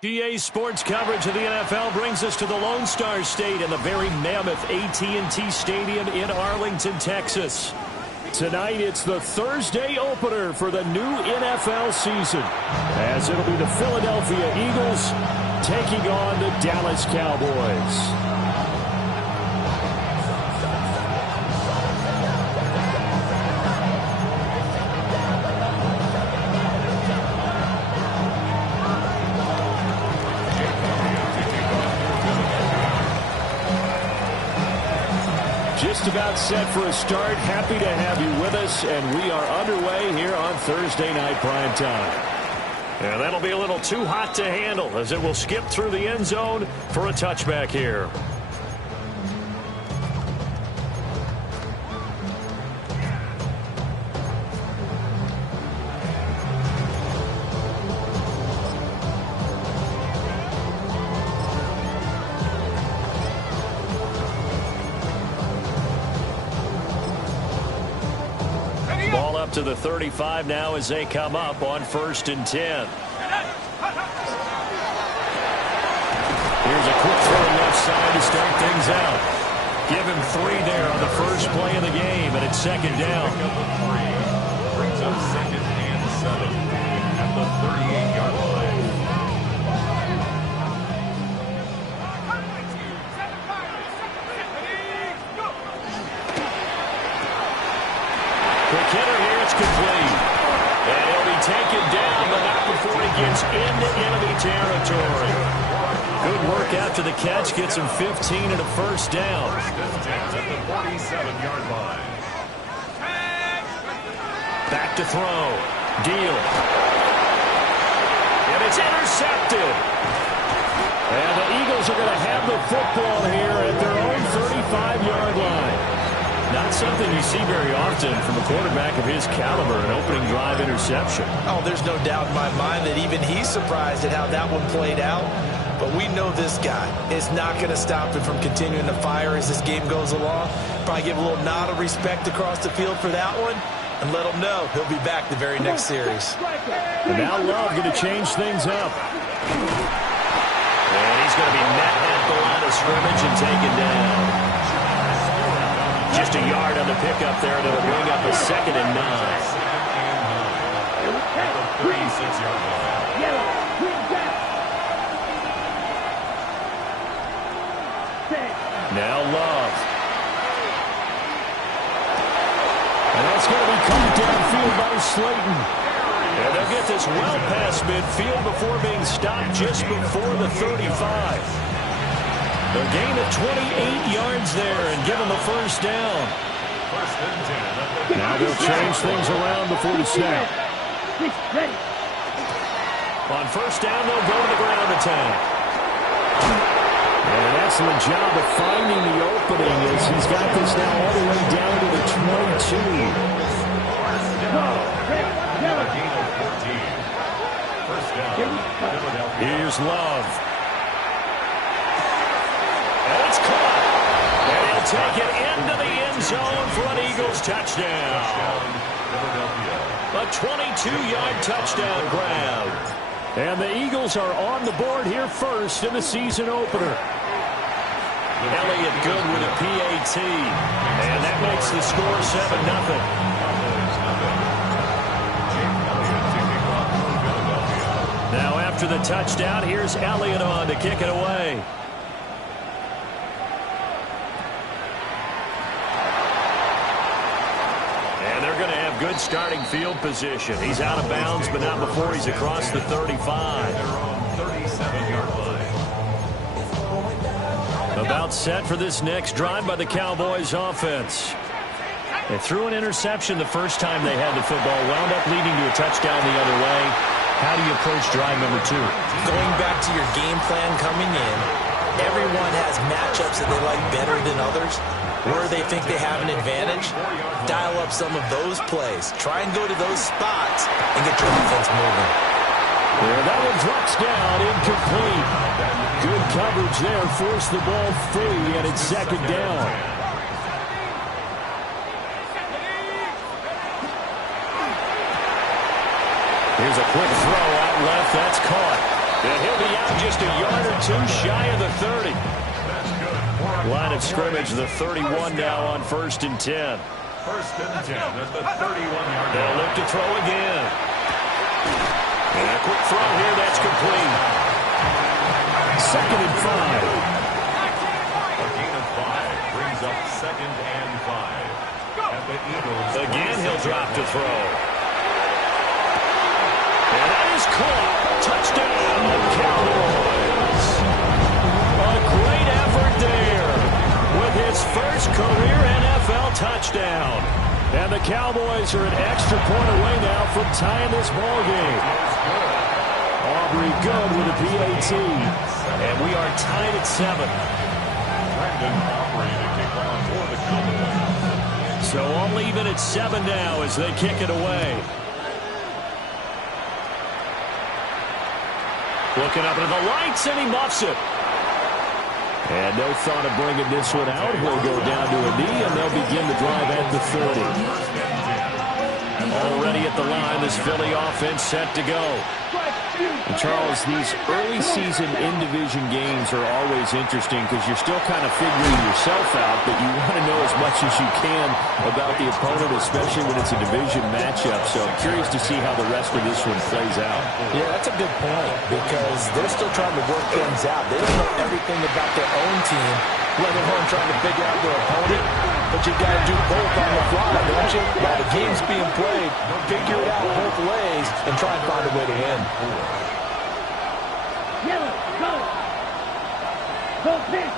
GA Sports coverage of the NFL brings us to the Lone Star State and the very mammoth AT&T Stadium in Arlington, Texas. Tonight, it's the Thursday opener for the new NFL season, as it'll be the Philadelphia Eagles taking on the Dallas Cowboys. Just about set for a start. Happy to have you with us, and we are underway here on Thursday Night Primetime. And that'll be a little too hot to handle as it will skip through the end zone for a touchback here. To the 35 now as they come up on 1st and 10. Here's a quick throw left side to start things out. Give him 3 there on the first play of the game, and it's 2nd down. Brings up 2nd and 7 at the 38-yard line. Quick hitter here, it's complete. And he'll be taken down, but not before he gets into enemy territory. Good work after the catch, gets him 15 and a first down. At the 47-yard line. Back to throw. Deal. And it's intercepted. And the Eagles are going to have the football here at their own 35-yard line. Not something you see very often from a quarterback of his caliber, an opening drive interception. Oh, there's no doubt in my mind that even he's surprised at how that one played out. But we know this guy is not going to stop him from continuing to fire as this game goes along. Probably give a little nod of respect across the field for that one and let him know he'll be back the very next series. And now Love going to change things up. And he's going to be met at the line of scrimmage and taken down. Just a yard on the pickup there that'll bring up a 2nd and 9. At the 36-yard line. Now Love. And that's going to be caught downfield by Slayton. And they'll get this well past midfield before being stopped just before the 35. A gain of 28 yards there and give them a first down. Now they'll change things around before the snap. On first down, they'll go to the ground attack. And an excellent job of finding the opening as he's got this now all the way down to the 22. Here's Love. And it's caught. And he'll take it into the end zone for an Eagles touchdown. A 22-yard touchdown grab. And the Eagles are on the board here first in the season opener. Elliott good with a PAT. And that makes the score 7-0. Now after the touchdown, here's Elliott on to kick it away. Going to have good starting field position. He's out of bounds, but not before he's across the 35. About set for this next drive by the Cowboys offense. They threw an interception the first time they had the football, wound up leading to a touchdown the other way. How do you approach drive number 2? Going back to your game plan coming in, everyone has matchups that they like better than others. Where they think they have an advantage, dial up some of those plays. Try and go to those spots and get your offense moving. Yeah, that one drops down, incomplete. Good coverage there, forced the ball free, and it's 2nd down. Here's a quick throw out left, that's caught. And he'll be out Just a yard or two shy of the 30. Line of scrimmage, the 31 now on 1st and 10. 1st and 10 at the 31-yard line. They'll look to throw again. And a quick throw here, that's complete. 2nd and 5. A gain of 5 brings up 2nd and 5. At the Eagles. Again, he'll drop to throw. And that is caught. Touchdown, Cowboys. A great effort there with his first career NFL touchdown. And the Cowboys are an extra point away now from tying this ball game. Aubrey good with a PAT. And we are tied at 7. Brandon Aubrey to kick off for the Cowboys. So all even at 7 now as they kick it away. Looking up into the lights, and he muffs it. And no thought of bringing this one out. He'll go down to a knee, and they'll begin the drive at the 30. Already at the line, this Philly offense set to go. And Charles, these early season in-division games are always interesting because you're still kind of figuring yourself out, but you want to know as much as you can about the opponent, especially when it's a division matchup. So I'm curious to see how the rest of this one plays out. Yeah, that's a good point because they're still trying to work things out. They don't know everything about their own team, let alone trying to figure out their opponent. But you got to do both on the fly, don't you? While the game's being played, figure it out both ways and try and find a way to win. Yellow, go! Go pitch!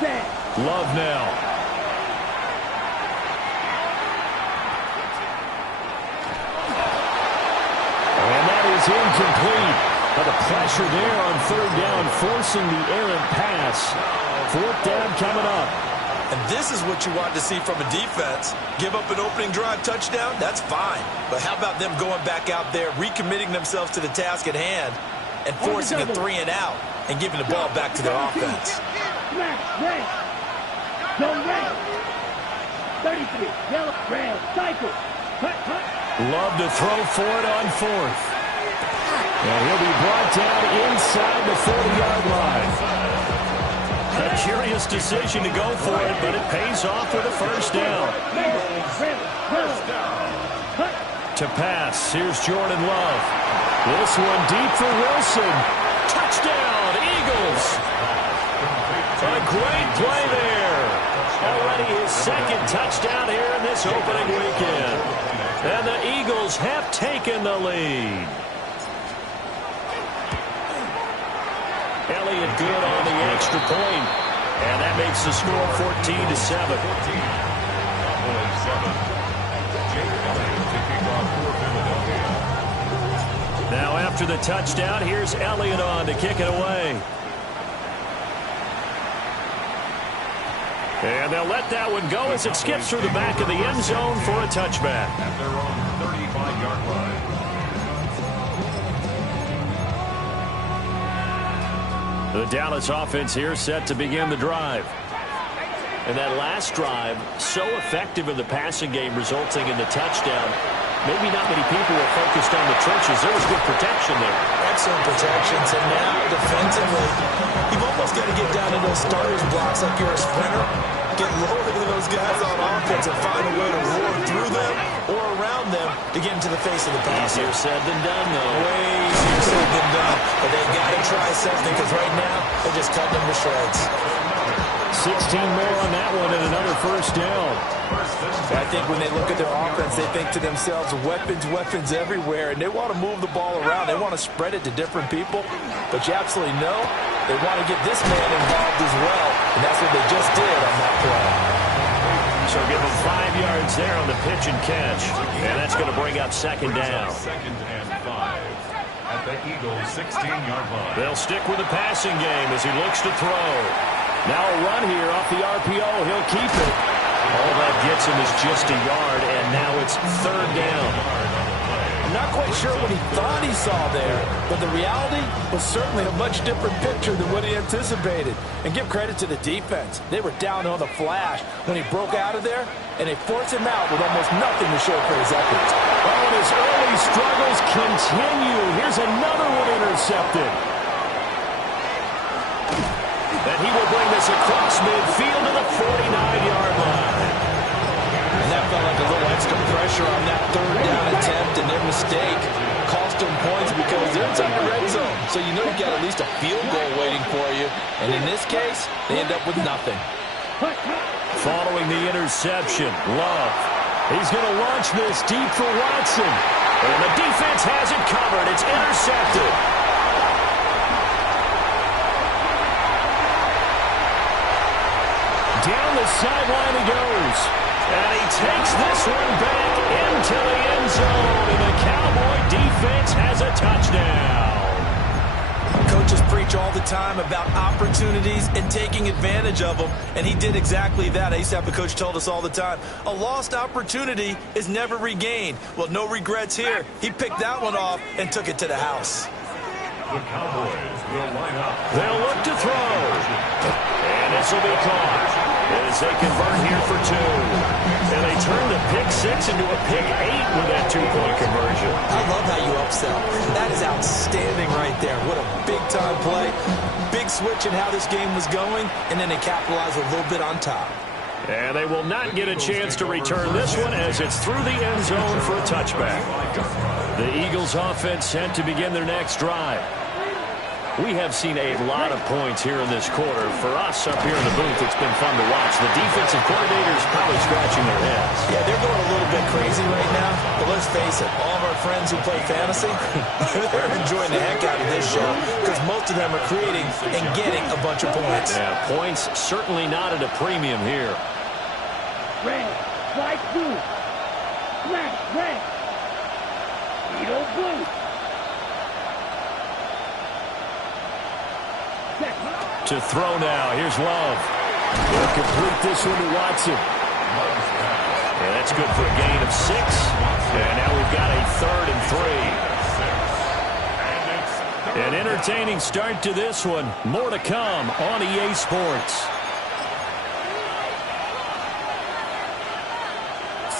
Set! Love now. And that is incomplete. But the pressure there on 3rd down, forcing the errant pass. 4th down coming up. And this is what you want to see from a defense. Give up an opening drive touchdown, that's fine. But how about them going back out there, recommitting themselves to the task at hand, and forcing a 3 and out, and giving the ball back to their offense. Red! Go red! 33, yellow, red, cycle! Cut! Love to throw for it on 4th. And he'll be brought down inside the 40-yard line. A curious decision to go for it, but it pays off with a 1st down. To pass, here's Jordan Love. This one deep for Wilson. Touchdown, Eagles. A great play there. Already his 2nd touchdown here in this opening weekend. And the Eagles have taken the lead. Elliott good on the extra point. And that makes the score 14-7. Now after the touchdown, here's Elliott on to kick it away. And they'll let that one go as it skips through the back of the end zone for a touchback. At their own 35-yard line. The Dallas offense here set to begin the drive. And that last drive, so effective in the passing game, resulting in the touchdown. Maybe not many people were focused on the trenches. There was good protection there. Excellent protections. And now defensively, you've almost got to get down to those starters blocks like you're a sprinter. Get lower to those guys on offense and find a way to roar through them or around them to get into the face of the pass. Easier said than done, though. Way easier said than done. But they got to try something because right now they're just cutting them to shreds. 16 more on that one and another 1st down. I think when they look at their offense, they think to themselves, weapons everywhere, and they want to move the ball around. They want to spread it to different people, but you absolutely know they want to get this man involved as well, and that's what they just did on that play. So give them 5 yards there on the pitch and catch, and that's going to bring up 2nd down. 2nd and 5 at the Eagles' 16-yard line. They'll stick with the passing game as he looks to throw. Now a run here off the RPO. He'll keep it. All that gets him is just a yard, and now it's 3rd down. I'm not quite sure what he thought he saw there, but the reality was certainly a much different picture than what he anticipated. And give credit to the defense. They were down on the flash when he broke out of there and they force him out with almost nothing to show for his efforts. Oh, and his early struggles continue. Here's another one intercepted. And he will bring this across midfield to the 49-yard line. And that felt like a little extra pressure on that third down attempt, and their mistake cost them points because they're inside the red zone. So you know you've got at least a field goal waiting for you. And in this case, they end up with nothing. Following the interception, Love. He's going to launch this deep for Watson. And the defense has it covered. It's intercepted. Down the sideline he goes. And he takes this one back into the end zone. And the Cowboy defense has a touchdown. Coaches preach all the time about opportunities and taking advantage of them, and he did exactly that. I used to have a coach told us all the time, a lost opportunity is never regained. Well, no regrets here. He picked that one off and took it to the house. The Cowboys will line up. They'll look to throw. And this will be caught as they convert here for two. And they turn the pick six into a pick 8 with that two-point conversion. I love how you upsell. That is outstanding right there. What a big-time play. Big switch in how this game was going, and then they capitalize a little bit on top. And they will not get a chance to return this one as it's through the end zone for a touchback. The Eagles offense set to begin their next drive. We have seen a lot of points here in this quarter. For us up here in the booth, it's been fun to watch. The defensive coordinators probably scratching their heads. Yeah, they're going a little bit crazy right now. But let's face it, all of our friends who play fantasy, they're enjoying the heck out of this show because most of them are creating and getting a bunch of points. Yeah, points certainly not at a premium here. Red, white, blue. Black, red. Eagle, blue. To throw now. Here's Love. He'll complete this one to Watson. And that's good for a gain of 6. And now we've got a 3rd and 3. An entertaining start to this one. More to come on EA Sports.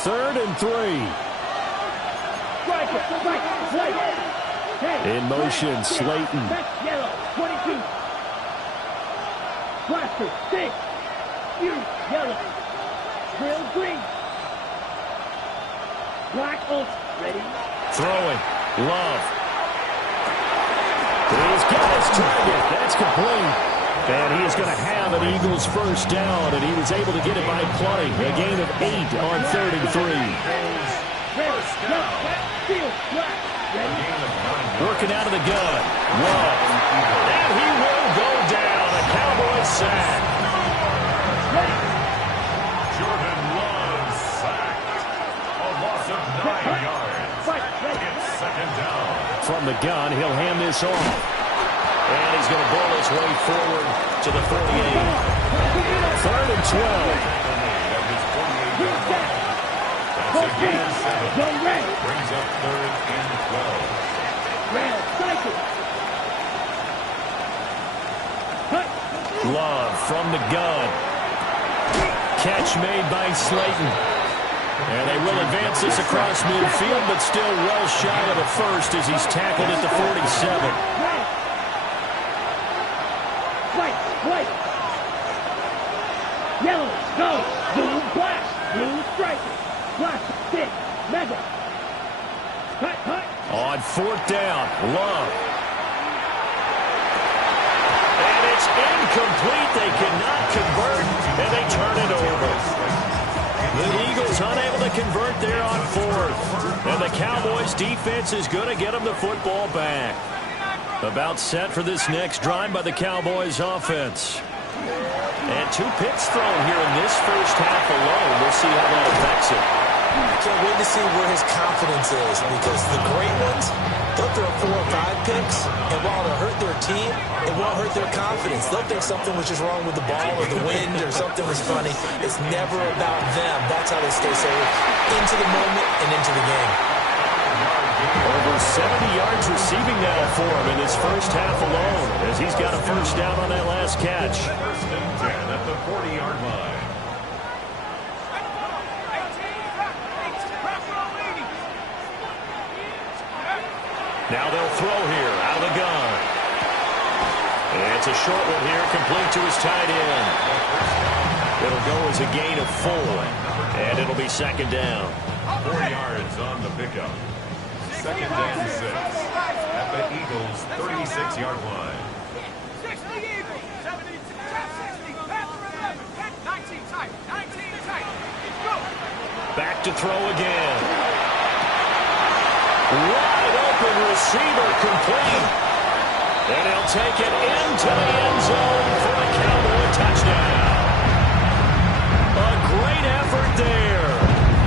3rd and 3. In motion, Slayton. Yellow, 22. Blaster, 6. You, yellow. Drill, green. Black, ult. Ready? Throwing. Love. He's got his target. That's complete. And he is going to have an Eagles first down, and he was able to get it by plenty. A gain of 8 on 3rd and 3. Red, yellow, field, black. Ready? Working out of the gun. Love. And he will go down. A Cowboys sack. Jordan Love sacked. A loss of 9 yards. It's 2nd down. From the gun, he'll hand this off. And he's going to ball his way forward to the 48. 3rd and 12. That's a gain of 7. Brings up 3rd and 12. Red, cycle. Love from the gun. Catch made by Slayton. And they will advance this across midfield, but still well shy of a first as he's tackled at the 47. White. Yellow, go. Blue, black. Blue, striker. Black, 6. Mega. Cut. On 4th down, Love. And it's incomplete. They cannot convert, and they turn it over. The Eagles unable to convert there on 4th. And the Cowboys defense is going to get them the football back. About set for this next drive by the Cowboys offense. And 2 picks thrown here in this first half alone. We'll see how that affects it. I can't wait to see where his confidence is because the great ones, they'll throw 4 or 5 picks, and while it'll hurt their team, it won't hurt their confidence. They'll think something was just wrong with the ball or the wind or something was funny. It's never about them. That's how they stay so into the moment and into the game. Over 70 yards receiving now for him in this first half alone as he's got a first down on that last catch. 1st and 10 at the 40-yard line. Now they'll throw here out of the gun. And it's a short one here, complete to his tight end. It'll go as a gain of 4, and it'll be second down. 4 yards on the pickup. Second and 6 at the Eagles' 36-yard line. 60 Eagles, 70, 60, pass for 11, 19 tight, 19 tight. Go. Back to throw again. Wide open receiver complete. And he'll take it into the end zone for a Cowboy touchdown. A great effort there.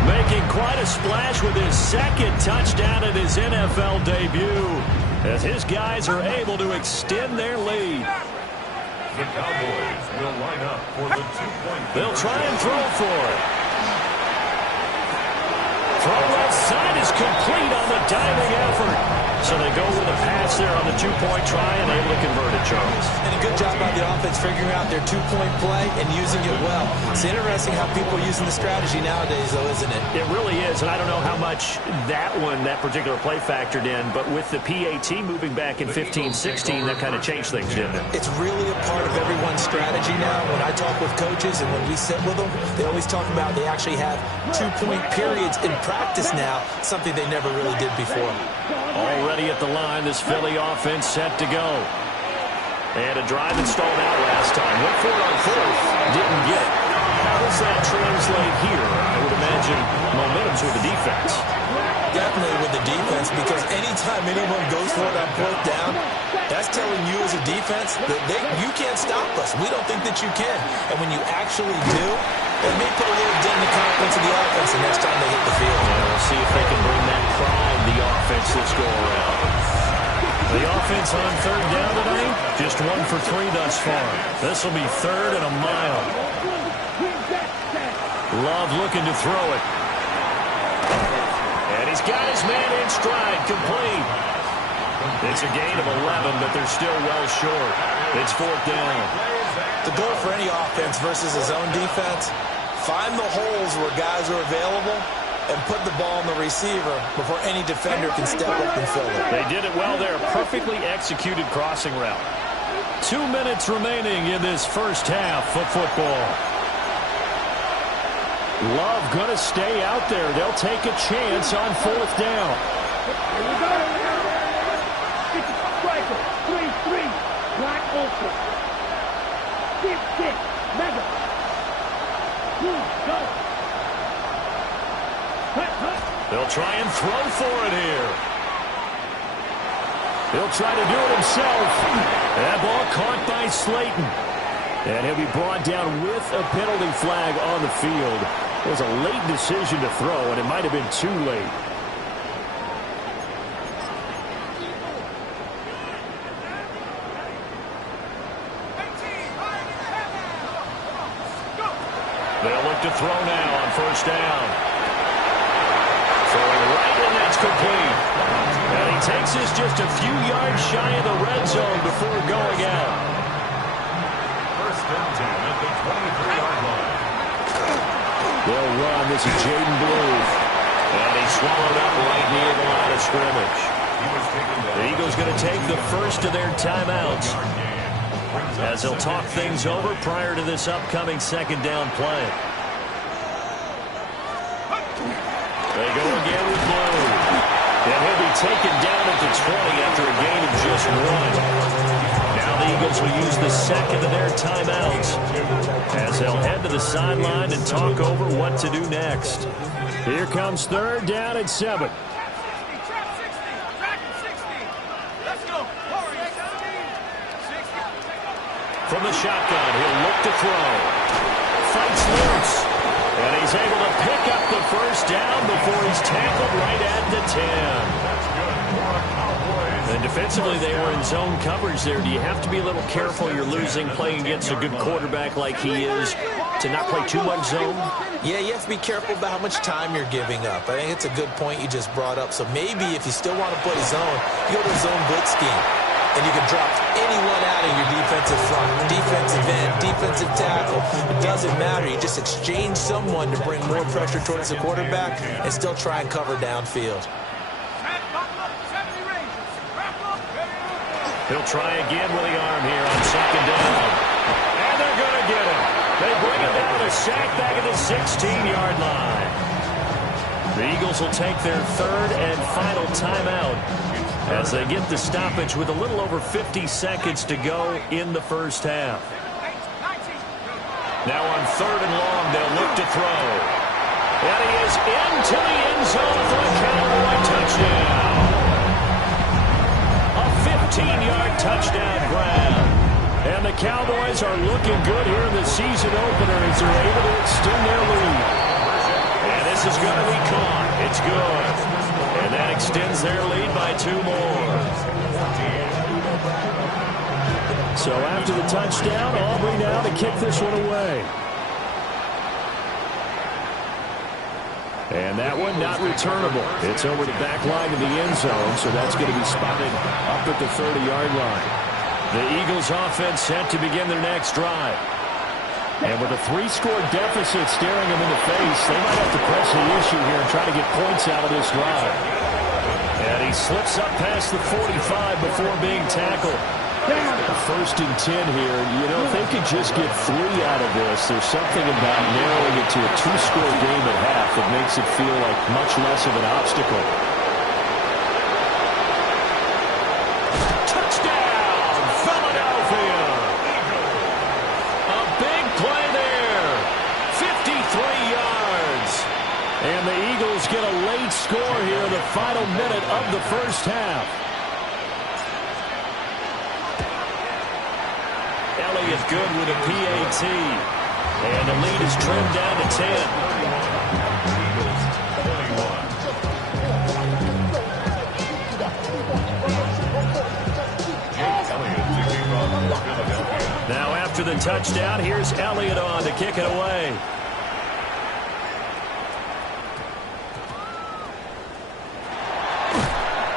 Making quite a splash with his second touchdown in his NFL debut, as his guys are able to extend their lead. The Cowboys will line up for the 2-point. They'll try and throw for it. Throw left side is complete on the diving effort. So they go with a pass there on the 2-point try and able to convert it, Charles. And a good job by the offense figuring out their 2-point play and using it well. It's interesting how people are using the strategy nowadays, though, isn't it? It really is, and I don't know how much that particular play factored in, but with the PAT moving back in 15-16, that kind of changed things, didn't it? It's really a part of everyone's strategy now. When I talk with coaches and when we sit with them, they always talk about they actually have 2-point periods in practice now, something they never really did before. Already at the line, this Philly offense set to go. And a drive that stalled out last time. Went for it on 4th, didn't get it. How does that translate here? I would imagine momentum's with the defense. Definitely with the defense, because anytime anyone goes for it on 4th down, that's telling you as a defense that you can't stop us. We don't think that you can. And when you actually do, it may put a little dent in the confidence of the offense the next time they hit the field. Yeah, we'll see if they can bring that pride the offense this go around. The offense on 3rd down tonight, just 1 for 3 thus far. This will be 3rd and a mile. Love looking to throw it. And he's got his man in stride, complete. It's a gain of 11, but they're still well short. It's 4th down. The goal for any offense versus his own defense, find the holes where guys are available and put the ball in the receiver before any defender can step up and fill it. They did it well there. Perfectly executed crossing route. 2 minutes remaining in this first half of football. Love going to stay out there. They'll take a chance on 4th down. Here we go. Striker, 3-3, black ultra. 6-6, mega. Go. They'll try and throw for it here. He'll try to do it himself. That ball caught by Slayton. And he'll be brought down with a penalty flag on the field. It was a late decision to throw, and it might have been too late. They'll look to throw now on 1st down. Throwing right, and that's complete. And he takes this just a few yards shy of the red zone before going out. 1st and 10 at the 23-yard line. They'll run. This is Jaden Blue. And he's swallowed up right near the line of scrimmage. The Eagles going to take the first of their timeouts, as they'll talk things over prior to this upcoming 2nd down play. They go again with Blue. And he'll be taken down at the 20 after a gain of just 1. Now the Eagles will use the 2nd of their timeouts, as they'll head to the sideline and talk over what to do next. Here comes 3rd down and 7. From the shotgun, he'll look to throw. Fights loose. And he's able to pick up the 1st down before he's tackled right at the 10. And defensively, they were in zone coverage there. Do you have to be a little careful? You're losing, playing against a good quarterback like he is, to not play too much zone? Yeah, you have to be careful about how much time you're giving up. I think it's a good point you just brought up. So maybe if you still want to play zone, you go to a zone blitz scheme. And you can drop anyone out of your defensive front, defensive end, defensive tackle. It doesn't matter. You just exchange someone to bring more pressure towards the quarterback and still try and cover downfield. He'll try again with the arm here on second down. And they're going to get him. They bring him down to sack back at the 16-yard line. The Eagles will take their third and final timeout as they get the stoppage with a little over 50 seconds to go in the first half. Now on third and long, they'll look to throw. And he is into the end zone for a Cowboy touchdown. A 15-yard touchdown grab. And the Cowboys are looking good here in the season opener as they're able to extend their lead. And this is going to be caught. It's good. And that extends their lead by 2 more. So after the touchdown, Aubrey now to kick this one away. And that one not returnable. It's over the back line of the end zone, so that's going to be spotted up at the 30-yard line. The Eagles offense set to begin their next drive. And with a 3-score deficit staring them in the face, they might have to press the issue here and try to get points out of this drive. And he slips up past the 45 before being tackled. First and 10 here. You know, if they could just get 3 out of this, there's something about narrowing it to a 2-score game at half that makes it feel like much less of an obstacle. Touchdown, Philadelphia! A big play there. 53 yards. And the Eagles get a late score here in the final minute of the first half. Aley is good with a PAT. And the lead is trimmed down to 10. Now after the touchdown, here's Elliott on to kick it away.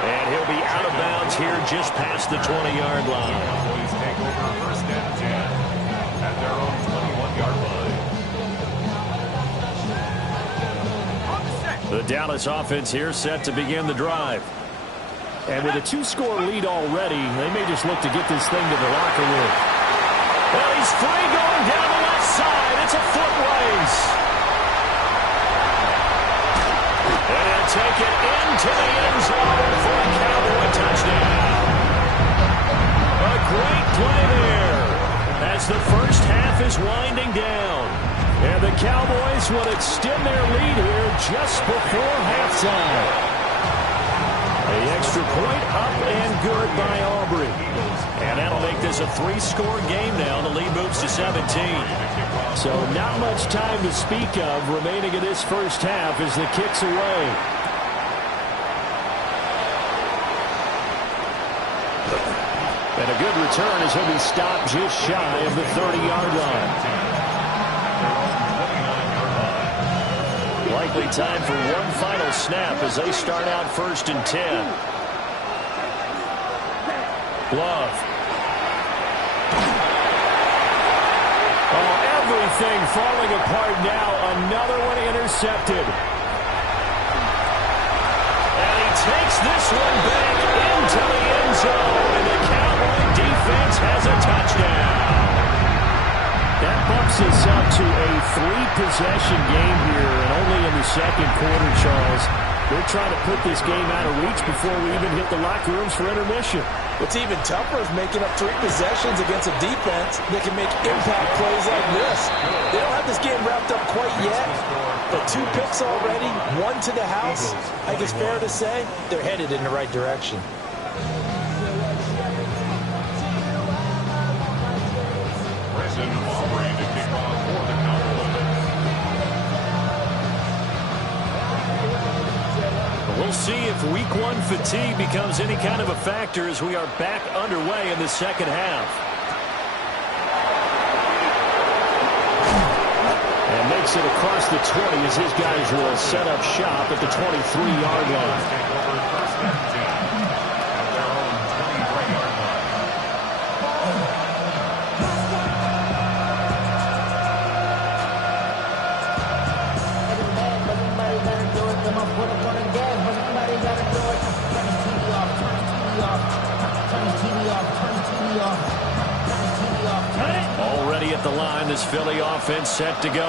And he'll be out of bounds here just past the 20-yard line. Cowboys take over first and 10 at their own 21-yard line. The Dallas offense here set to begin the drive. And with a 2-score lead already, they may just look to get this thing to the locker room. Well, he's free going down the left side. It's a foot race. And he'll take it into the end zone for a Cowboy touchdown. A great play there as the first half is winding down. And the Cowboys will extend their lead here just before halftime. The extra point up and good by Aubrey. And that'll make this a 3-score game now. The lead moves to 17. So not much time to speak of remaining in this first half as the kick's away. And a good return as he'll be stopped just shy of the 30-yard line. Likely time for one final snap as they start out first and 10. Love. Oh, everything falling apart now. Another one intercepted. And he takes this one back into the end zone. And the Cowboy defense has a touchdown. That bumps us up to a 3-possession game here, and only in the second quarter, Charles. They're trying to put this game out of reach before we even hit the locker rooms for intermission. What's even tougher is making up 3 possessions against a defense that can make impact plays like this. They don't have this game wrapped up quite yet, but 2 picks already, 1 to the house. I think it's fair to say they're headed in the right direction. We'll see if week 1 fatigue becomes any kind of a factor as we are back underway in the second half. And makes it across the 20 as his guys will set up shop at the 23-yard line. Turn the TV off. at the line. This Philly offense set to go.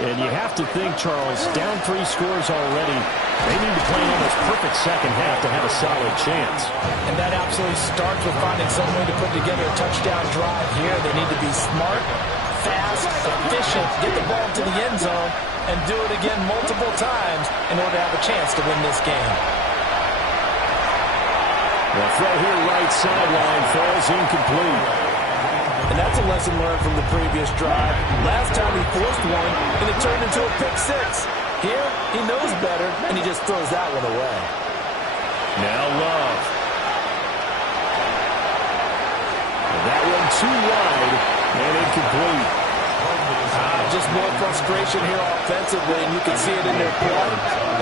And you have to think, Charles, down 3 scores already. They need to play an almost perfect second half to have a solid chance. And that absolutely starts with finding some way to put together a touchdown drive here. They need to be smart, fast, efficient, get the ball to the end zone, and do it again multiple times in order to have a chance to win this game. The throw here right sideline falls incomplete. And that's a lesson learned from the previous drive. Last time he forced one, and it turned into a pick 6. Here, he knows better, and he just throws that one away. Now Love. And that one too wide and incomplete. Just more frustration here offensively, and you can see it in their play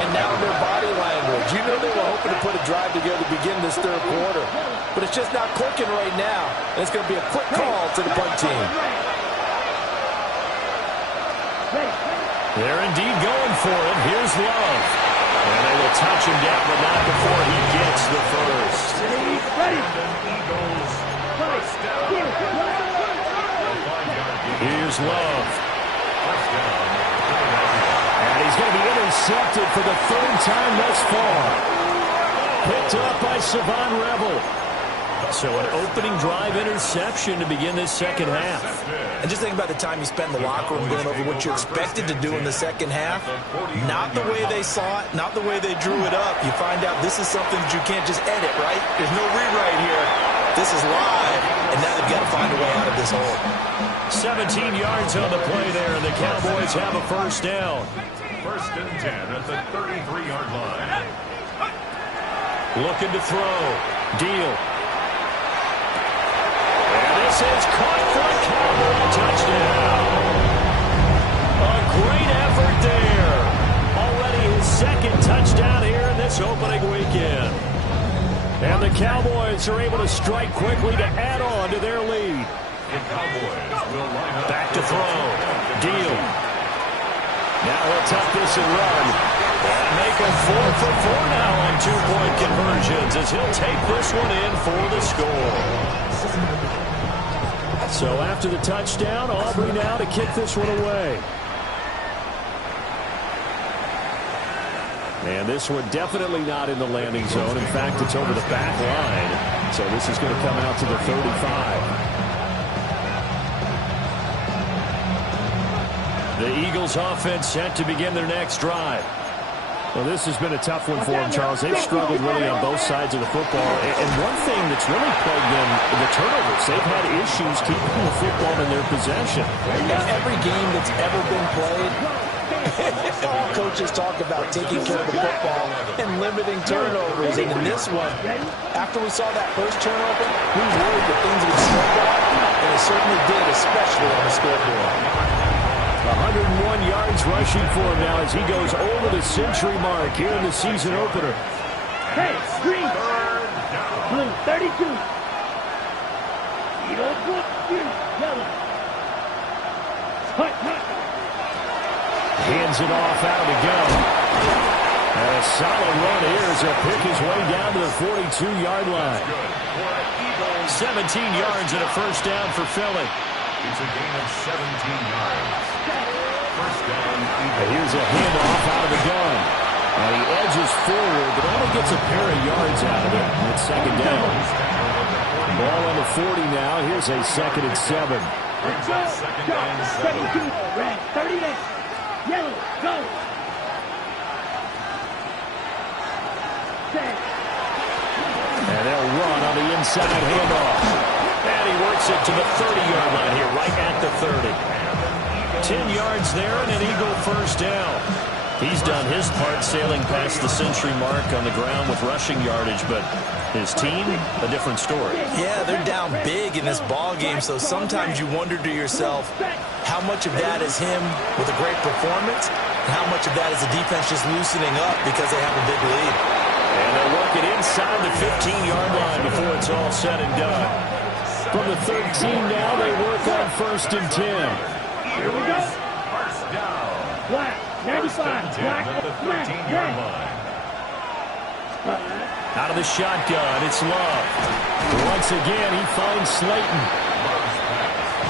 and now in their body language. You know they were hoping to put a drive together to begin this third quarter, but it's just not clicking right now. And it's going to be a quick call to the punt team. They're indeed going for it. Here's Love. And they will touch him down, but not before he gets the first. Here's Love. And he's going to be intercepted for the 3rd time thus far. Picked up by Savon Rebel. So an opening drive interception to begin this second half. And just think about the time you spent in the locker room going over what you expected to do in the second half. Not the way they saw it, not the way they drew it up. You find out this is something that you can't just edit, right? There's no rewrite here. This is live, and now they've got to find a way out of this hole. 17 yards on the play there, and the Cowboys have a first down. 1st and 10 at the 33-yard line. Looking to throw. Deal. And this is caught for a Cowboy touchdown. A great effort there. Already his 2nd touchdown here in this opening weekend. And the Cowboys are able to strike quickly to add on to their lead. Back to throw. Deal. Now he'll tuck this and run. And make a 4 for 4 now on 2-point conversions as he'll take this one in for the score. So after the touchdown, Aubrey now to kick this one away. And this one definitely not in the landing zone. In fact, it's over the back line. So this is going to come out to the 35. The Eagles offense set to begin their next drive. Well, this has been a tough one for them, Charles. They've struggled really on both sides of the football. And one thing that's really plagued them, the turnovers. They've had issues keeping the football in their possession. Every game that's ever been played, all coaches talk about taking care of the football and limiting turnovers. And in this one, after we saw that first turnover, we worried that things would slow down, and it certainly did, especially on the scoreboard. 101 yards rushing for him now as he goes over the century mark here in the season opener. Hey, green, blue, 32. Yellow. Hands it off out of the gun. And a solid run here as he'll pick his way down to the 42-yard line. 17 yards and a first down for Philly. It's a gain of 17 yards. First down. And here's a handoff out of the gun. And he edges forward, but only gets a pair of yards out of it. And it's 2nd down. Ball on the 40 now. Here's a 2nd and 7. Second and 7. Red, 38. Yellow, go. And they'll run on the inside handoff. And he works it to the 30-yard line here, right at the 30. 10 yards there and an Eagle first down. He's done his part sailing past the century mark on the ground with rushing yardage, but his team, a different story. Yeah, they're down big in this ball game, so sometimes you wonder to yourself how much of that is him with a great performance and how much of that is the defense just loosening up because they have a big lead. And they'll work it inside the 15-yard line before it's all said and done. From the 13 now, they work on 1st and 10. Here we go. First down. Black, 95. Black, at the 13-yard line. Out of the shotgun, it's Love. Once again, he finds Slayton.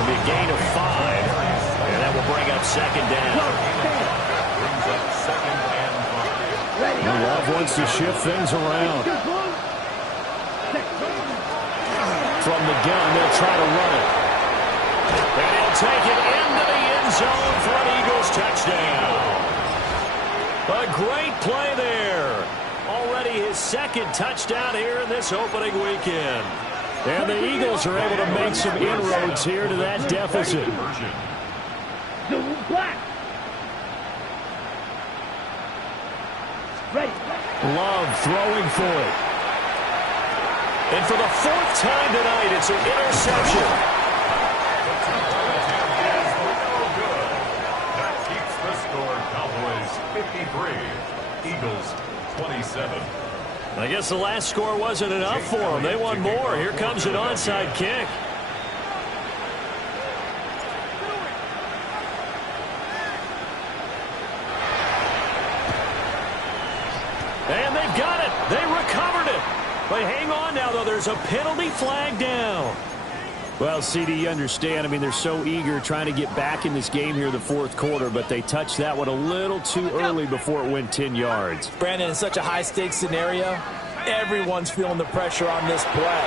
It'll be a gain of 5. And that will bring up second down. Brings up second and 5. Love wants to shift things around. From the gun, they'll try to run it. And he'll take it into the end zone for an Eagles touchdown. A great play there. Already his second touchdown here in this opening weekend. And the Eagles are able to make some inroads here to that deficit. Black. Ready. Love throwing for it. And for the 4th time tonight, it's an interception. That keeps the score. Cowboys 53, Eagles 27. I guess the last score wasn't enough for them. They won more. Here comes an onside kick. And they've got it. They recovered it. But hang on now, though. There's a penalty flag down. Well, CD, you understand. I mean, they're so eager trying to get back in this game here in the 4th quarter, but they touched that one a little too early before it went 10 yards. Brandon, in such a high-stakes scenario, everyone's feeling the pressure on this play.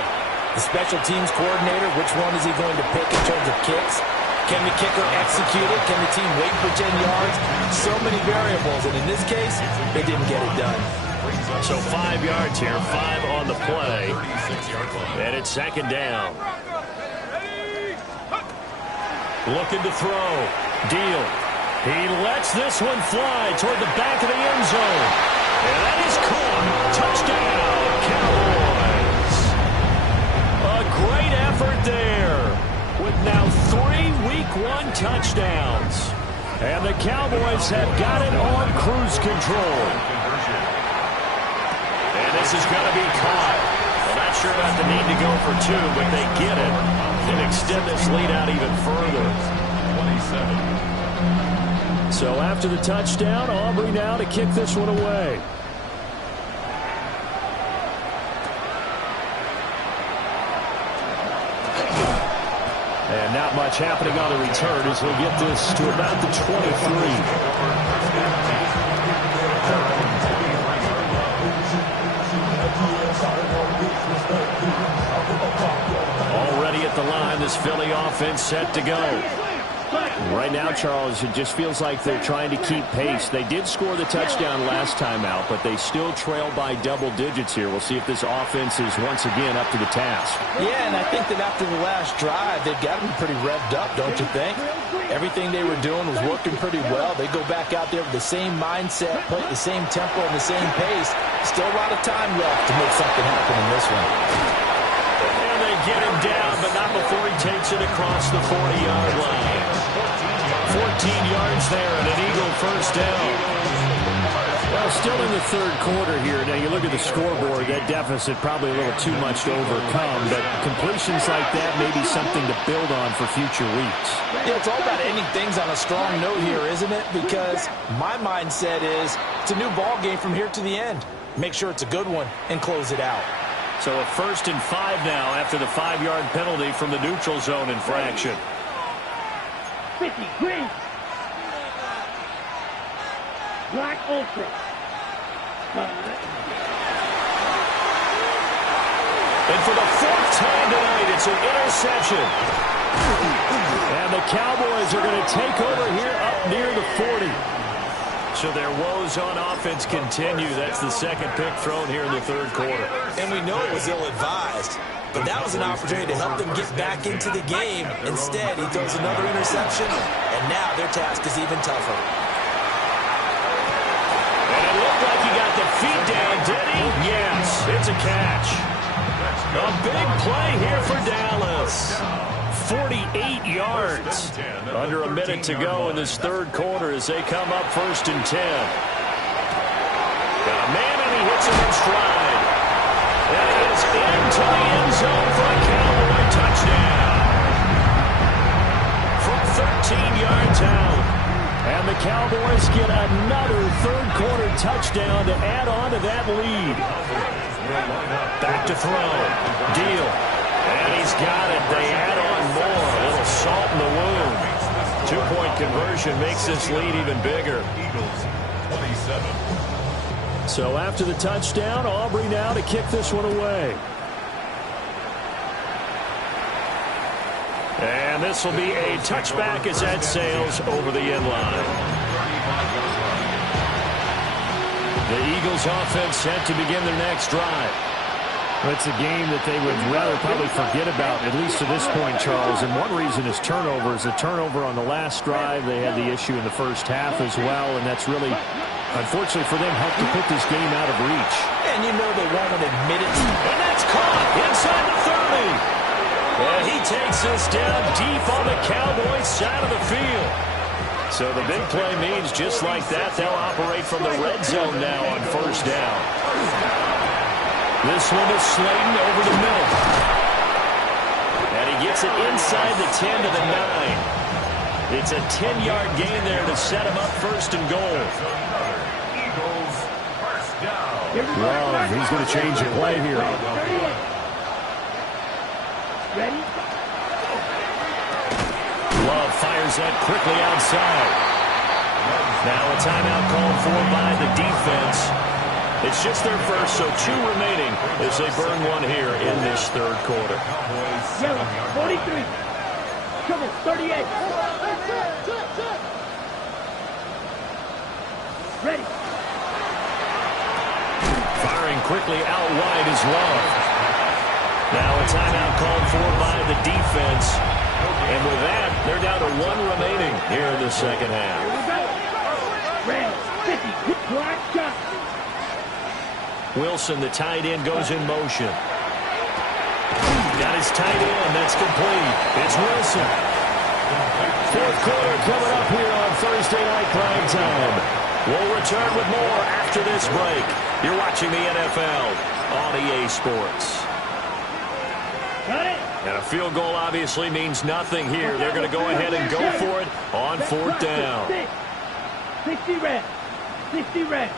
The special teams coordinator, which one is he going to pick in terms of kicks? Can the kicker execute it? Can the team wait for 10 yards? So many variables, and in this case, they didn't get it done. So 5 yards here, 5 on the play. And it's second down. Looking to throw. Deal. He lets this one fly toward the back of the end zone. And that is caught. Touchdown, Cowboys. A great effort there with now 3 Week 1 touchdowns. And the Cowboys have got it on cruise control. And this is going to be caught. Well, not sure about the need to go for 2, but they get it and extend this lead out even further. 27. So after the touchdown, Aubrey now to kick this one away. And not much happening on the return as he'll get this to about the 23. Already at the line, this Philly offense set to go. Right now, Charles, it just feels like they're trying to keep pace. They did score the touchdown last time out, but they still trail by double digits here. We'll see if this offense is once again up to the task. Yeah, and I think that after the last drive, they've got to be pretty revved up, don't you think? Everything they were doing was working pretty well. They go back out there with the same mindset, play at the same tempo and the same pace. Still a lot of time left to make something happen in this one. And they get him down, but not before he takes it across the 40-yard line. 14 yards there and an Eagle first down. Well, still in the 3rd quarter here. Now, you look at the scoreboard, that deficit probably a little too much to overcome, but completions like that may be something to build on for future weeks. Yeah, it's all about ending things on a strong note here, isn't it? Because my mindset is it's a new ball game from here to the end. Make sure it's a good one and close it out. So a 1st and 5 now after the 5-yard penalty from the neutral zone infraction. 50, green. Black ultra. And for the 4th time tonight, it's an interception. And the Cowboys are going to take over here up near the 40. So their woes on offense continue. That's the 2nd pick thrown here in the 3rd quarter. And we know it was ill-advised. But that was an opportunity to help them get back into the game. Instead, he throws another interception, and now their task is even tougher. And it looked like he got the feet down, did he? Yes, it's a catch. A big play here for Dallas. 48 yards. Under a minute to go in this 3rd quarter as they come up 1st and 10. Got a man and he hits him in stride. And he is into the end zone for a Cowboy touchdown. From 13 yards out. And the Cowboys get another 3rd quarter touchdown to add on to that lead. Back to throw. Deal. And he's got it. They add on more. A little salt two-point conversion makes this lead even bigger. Eagles 27. So after the touchdown, Aubrey now to kick this one away. And this will be a touchback as that sails over the end line. The Eagles offense set to begin their next drive. It's a game that they would rather probably forget about, at least to this point, Charles. And one reason is turnovers. A turnover on the last drive. They had the issue in the first half as well, and that's really, unfortunately for them, helped to put this game out of reach. And you know they won't admit it. And that's caught inside the 30. And he takes this down deep on the Cowboys side of the field. So the big play means just like that, they'll operate from the red zone now on first down. This one is Slayton over the middle. And he gets it inside the 10 to the 9. It's a 10-yard gain there to set him up first and goal. Eagles first down. Love, he's going to change the play here. Ready? Love fires that quickly outside. Now a timeout called for by the defense. It's just their first, so 2 remaining as they burn one here in this third quarter. Yellow, 43. Trouble, 38. Ready. Firing quickly out wide is Love. Now a timeout called for by the defense. And with that, they're down to 1 remaining here in the second half. Ready, 50, black shot. Wilson, the tight end, goes in motion. Got his tight end. That's complete. It's Wilson. Fourth quarter coming up here on Thursday Night Prime Time. We'll return with more after this break. You're watching the NFL on EA Sports. Got it. And a field goal obviously means nothing here. They're going to go ahead and go for it on fourth down. 60 red. 60 red.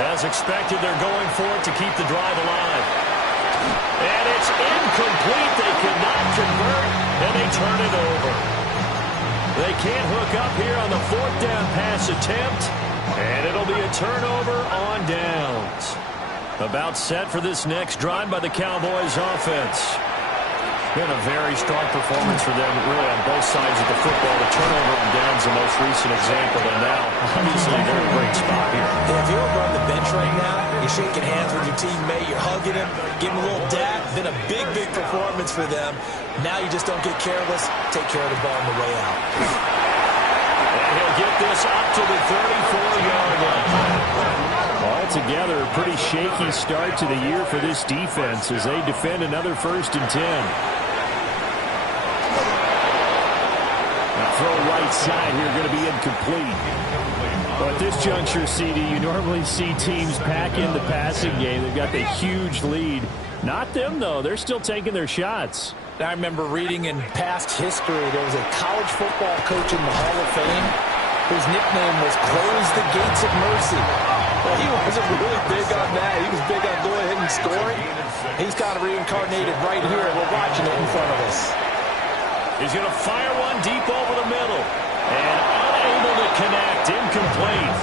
As expected, they're going for it to keep the drive alive. And it's incomplete. They cannot convert, and they turn it over. They can't hook up here on the fourth down pass attempt, and it'll be a turnover on downs. About set for this next drive by the Cowboys offense. Been a very strong performance for them, really, on both sides of the football. The turnover on downs, the most recent example, and now, obviously, they're in a great spot here. If you're over on the bench right now, you're shaking hands with your teammate, you're hugging him, giving him a little dap. Been a big, big performance for them. Now you just don't get careless. Take care of the ball on the way out. And he'll get this up to the 34-yard line. Altogether, a pretty shaky start to the year for this defense as they defend another 1st and 10. Throw right side here, going to be incomplete. But at this juncture, CD, you normally see teams pack in the passing game. They've got the huge lead. Not them, though. They're still taking their shots. I remember reading in past history, there was a college football coach in the Hall of Fame whose nickname was Close the Gates of Mercy. Well, he wasn't really big on that. He was big on go ahead and scoring. He's kind of reincarnated right here, and we're watching it in front of us. He's going to fire one deep over the middle. And unable to connect. Incomplete.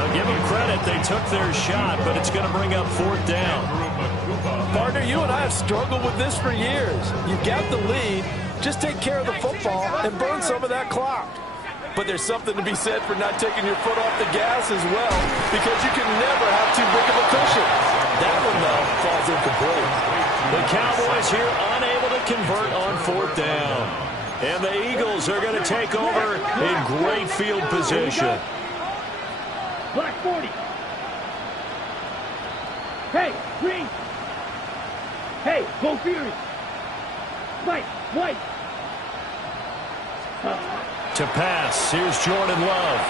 I'll give them credit. They took their shot, but it's going to bring up fourth down. Partner, you and I have struggled with this for years. You've got the lead. Just take care of the football and burn some of that clock. But there's something to be said for not taking your foot off the gas as well, because you can never have too big of a cushion. That one, though, falls incomplete. The Cowboys here unable to convert on fourth down. And the Eagles are going to take over in great field position. Black 40. Hey, green. Hey, go Fury. White. To pass, here's Jordan Love.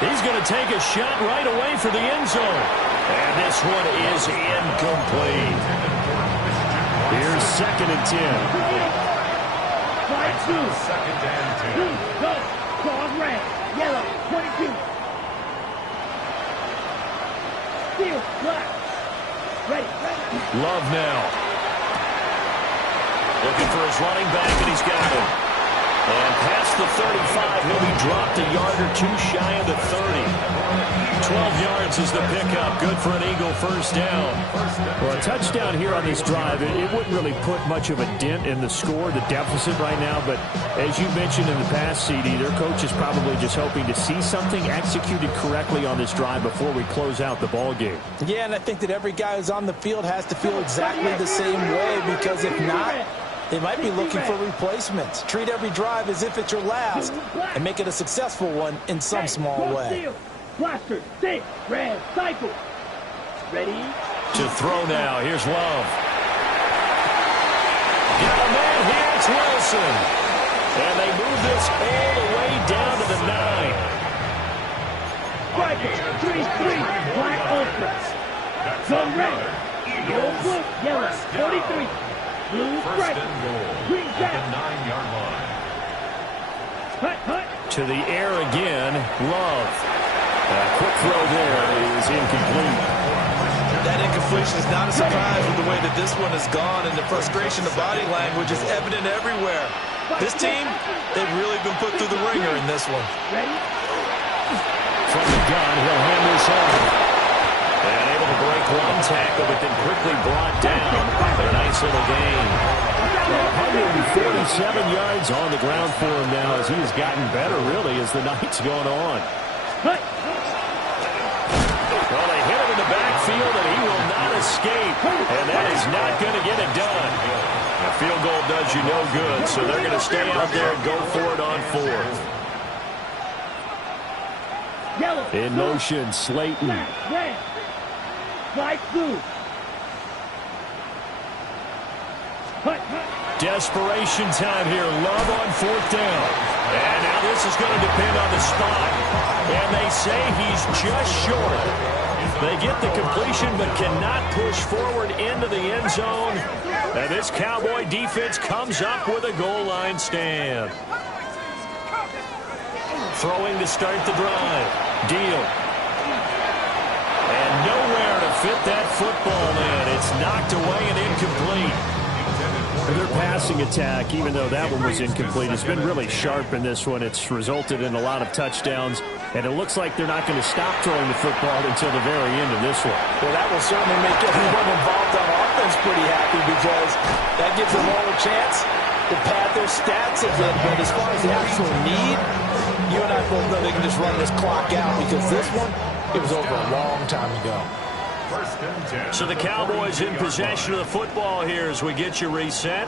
He's going to take a shot right away for the end zone. And this one is incomplete. Here's 2nd and 10. Fly 2. Second and 10. Blue, go. Claws red. Yellow, 22. Steel, black. Ready. Love now. Looking for his running back, and he's got him. And past the 35, he'll be dropped a yard or two shy of the 30. 12 yards is the pickup. Good for an Eagle first down. Well, a touchdown here on this drive, it wouldn't really put much of a dent in the score, the deficit right now. But as you mentioned in the past, CD, their coach is probably just hoping to see something executed correctly on this drive before we close out the ball game. Yeah, and I think that every guy who's on the field has to feel exactly the same way, because if not, they might be looking for replacements. Treat every drive as if it's your last and make it a successful one in some small way. Blaster, stick, red, cycle. Ready? To throw now. Here's Love. Got a man here. It's Wilson. And they move this all the way down to the 9. Striker, 3-3, black ultra. Zone red, yellow blue, yellow, 43. Blue First striker, and goal green at jack. the 9-yard line. Hut, hut. To the air again. Love. Quick throw there is incomplete. That incompletion is not a surprise with the way that this one has gone, and the frustration of body language is evident everywhere. This team, they've really been put through the ringer in this one. Ready? From the gun, he'll hand this off. And able to break one tackle, but then quickly brought down for a nice little gain. 147 yards on the ground for him now as he has gotten better, really, as the night's gone on. Hut. Well, they hit him in the backfield, and he will not escape. And that is not going to get it done. A field goal does you no good, so they're going to stay out there and go for it on 4th. Yellow. In motion, Slayton. Red. Light blue. Hut, hut. Desperation time here. Love on 4th down. And now this is going to depend on the spot. And they say he's just short. They get the completion but cannot push forward into the end zone. And this Cowboy defense comes up with a goal line stand. Throwing to start the drive. Deal. And nowhere to fit that football in. It's knocked away and incomplete. Their passing attack, even though that one was incomplete, has been really sharp in this one. It's resulted in a lot of touchdowns, and it looks like they're not going to stop throwing the football until the very end of this one. Well, that will certainly make everyone involved on offense pretty happy, because that gives them all a chance to pad their stats a bit. But as far as the actual need, you and I both know they can just run this clock out, because this one, it was over a long time ago. So the Cowboys in possession of the football here as we get you reset.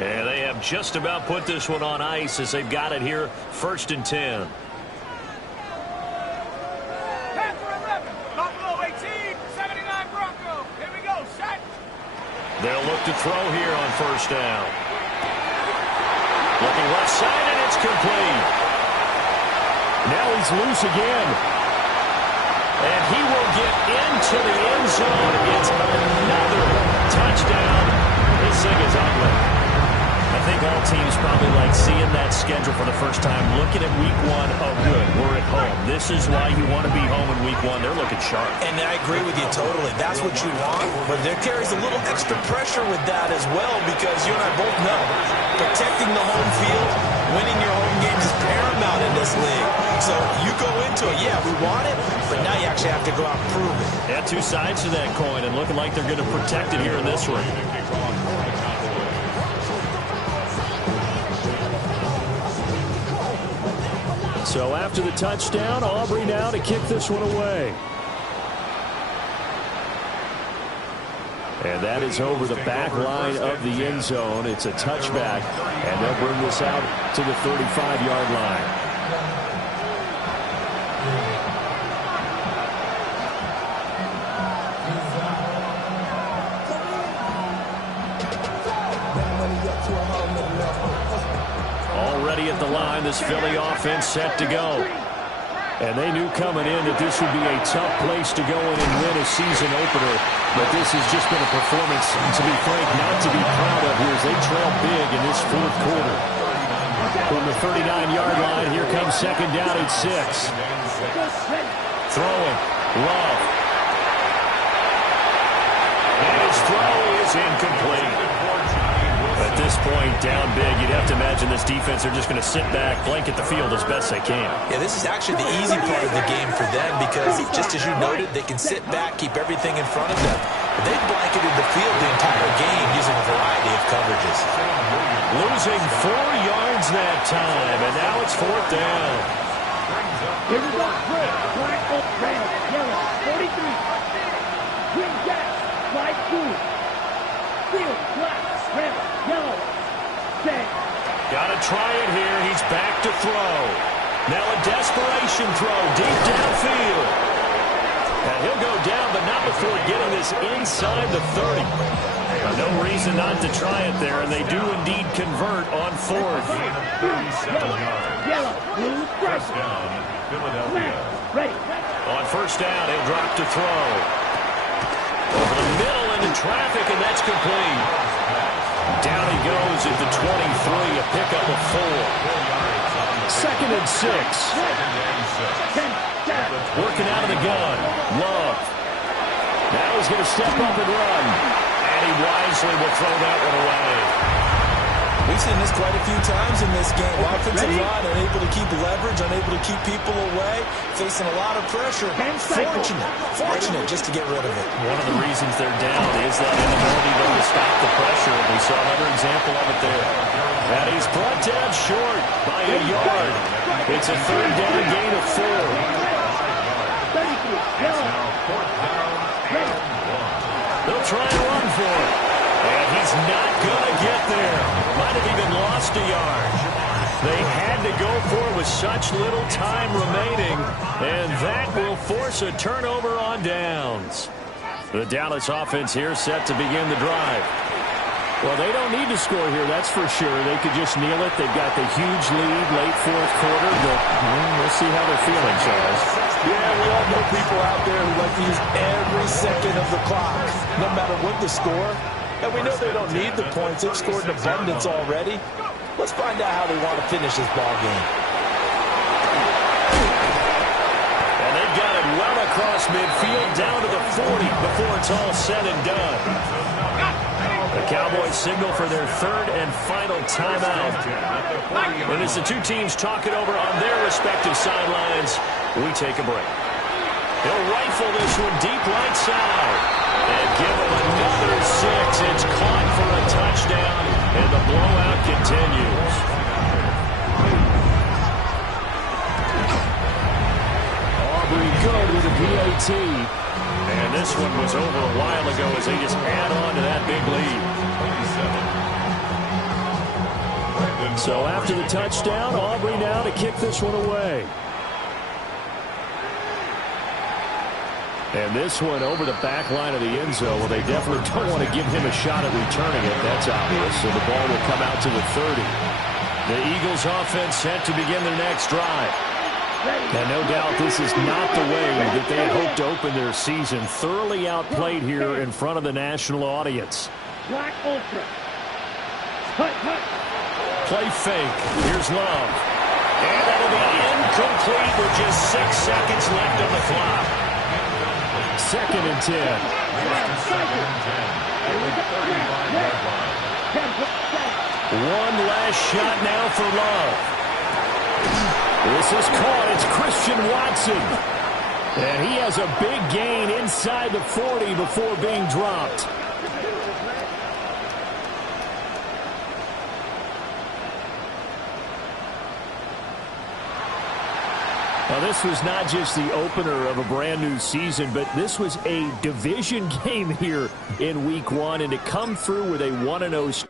And they have just about put this one on ice as they've got it here, 1st and 10. Panther 11, Buffalo 18, 79 Bronco. Here we go, set. They'll look to throw here on 1st down. Looking left side, and it's complete. Now he's loose again. And he will get into the end zone. It's another touchdown. This thing is ugly. I think all teams probably like seeing that schedule for the first time, looking at week 1. Oh, good, we're at home. This is why you want to be home in week 1. They're looking sharp. And I agree with you totally. That's what you want. But there carries a little extra pressure with that as well, because you and I both know protecting the home field, winning your home games is paramount in this league. So you go into it, yeah, we want it, but now you actually have to go out and prove it. Yeah, 2 sides to that coin, and looking like they're going to protect it here in this one. So after the touchdown, Aubrey now to kick this one away. And that is over the back line of the end zone. It's a touchback, and they'll bring this out to the 35-yard line. Already at the line, this Philly offense set to go. And they knew coming in that this would be a tough place to go in and win a season opener. But this has just been a performance, to be frank, not to be proud of here as they trail big in this 4th quarter. From the 39-yard line, here comes 2nd down and 6. Throwing. Love. And his throw is incomplete. At this point, down big, you'd have to imagine this defense are just going to sit back, blanket the field as best they can. Yeah, this is actually the easy part of the game for them because, just as you noted, they can sit back, keep everything in front of them. They've blanketed the field the entire game using a variety of coverages. Losing 4 yards that time, and now it's 4th down. Here we go. Black, red, yellow, 43. Green gas, slide through. Field, black, red, yellow, red. Got to try it here. He's back to throw. Now a desperation throw deep downfield. And he'll go down, but not before getting this inside the 30. No reason not to try it there, and they do indeed convert on 4th. Yellow, blue, First down, Philadelphia. ready. On 1st down, he'll drop to throw. Over the middle into traffic, and that's complete. Down he goes at the 23, a pickup of 4. 2nd and 6. Working out of the gun. Love. Now he's going to step up and run. And he wisely will throw that one away. We've seen this quite a few times in this game. Offensive line unable to keep leverage, unable to keep people away, facing a lot of pressure. Fortunate just to get rid of it. One of the reasons they're down is that inability to stop the pressure. We saw another example of it there. And he's brought down short by a yard. It's a 3rd down gain of 4. They'll try and run for it. And he's not going to get there. Might have even lost a yard. They had to go for it with such little time remaining. And that will force a turnover on downs. The Dallas offense here set to begin the drive. Well, they don't need to score here, that's for sure. They could just kneel it. They've got the huge lead, late 4th quarter. But we'll see how they're feeling, Charles. Yeah, we all know people out there who like to use every second of the clock, no matter what the score. And we know they don't need the points. They've scored in abundance already. Let's find out how they want to finish this ball game. And they've got it well across midfield, down to the 40 before it's all said and done. The Cowboys signal for their 3rd and final timeout. And as the two teams talk it over on their respective sidelines, we take a break. He'll rifle this one deep right side. And give him another 6. It's caught for a touchdown, and the blowout continues. Aubrey good with a PAT. And this one was over a while ago as they just add on to that big lead. So after the touchdown, Aubrey now to kick this one away. And this one over the back line of the end zone. Well, they definitely don't want to give him a shot at returning it. That's obvious. So the ball will come out to the 30. The Eagles offense set to begin their next drive. And no doubt this is not the way that they had hoped to open their season. Thoroughly outplayed here in front of the national audience. Black ultra. Play fake. Here's Love. And that'll be incomplete with just 6 seconds left on the clock. 2nd and 10. One last shot now for Love. This is caught. It's Christian Watson. And he has a big gain inside the 40 before being dropped. Now, this was not just the opener of a brand new season, but this was a division game here in week 1, and to come through with a 1-0